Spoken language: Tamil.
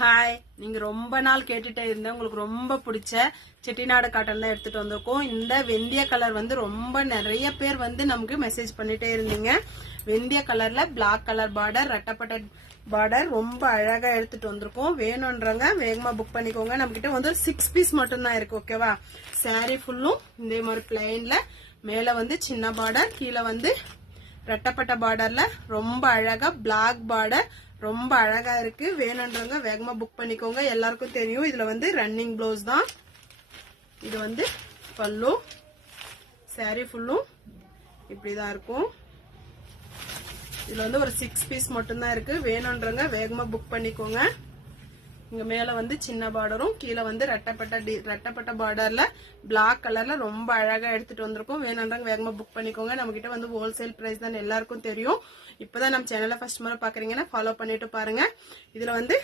ஹாய், நீங்க ரொம்ப நாள் கேட்டுட்டே இருந்தேன். உங்களுக்கு ரொம்ப பிடிச்ச செட்டிநாடு காட்டன் தான் எடுத்துட்டு வந்திருக்கோம். இந்த வெந்தய கலர் வந்து ரொம்ப நிறைய பேர் வந்து நமக்கு மெசேஜ் பண்ணிட்டே இருந்தீங்க. வெந்தய கலர்ல பிளாக் கலர் பார்டர், ரெட்டப்பட்ட பார்டர் ரொம்ப அழகா எடுத்துட்டு வந்திருக்கோம். வேணும்ன்றவங்க வேகமா புக் பண்ணிக்கோங்க. நம்ம கிட்ட வந்து 6 பீஸ் மட்டும் தான் இருக்கு. ஓகேவா? சாரி ஃபுல்லும் இதே மாதிரி பிளைன்ல, மேல வந்து சின்ன பார்டர், கீழே வந்து ரெட்டப்பட்ட பார்டர்ல ரொம்ப அழகா பிளாக் பார்டர், ரொம்ப அழகா இருக்கு. வேணும்ன்றவங்க வேகமா புக் பண்ணிக்கோங்க. எல்லாருக்கும் தெரியும் இதுல வந்து ரன்னிங் ப்ளவுஸ் தான். இது வந்து பல்லு. சாரி ஃபுல்லும் இப்படிதான் இருக்கும். இதுல வந்து ஒரு 6 பீஸ் மட்டும் தான் இருக்கு. வேணும்ன்றவங்க வேகமா புக் பண்ணிக்கோங்க. இங்க மேல வந்து சின்ன பார்டரும், கீழே வந்து ரெட்டப்பட்ட பார்டர்ல பிளாக் கலர்ல ரொம்ப அழகா எடுத்துட்டு வந்திருக்கோம். வேணும்ன்றவங்க வேகமா புக் பண்ணிக்கோங்க. நம்ம கிட்ட வந்து ஹோல்சேல் பிரைஸ் தான் எல்லாருக்கும் தெரியும். இப்பதான் நம்ம சேனலை ஃபர்ஸ்ட் முறை பாக்குறீங்கன்னா ஃபாலோ பண்ணிட்டு பாருங்க. இதுல வந்து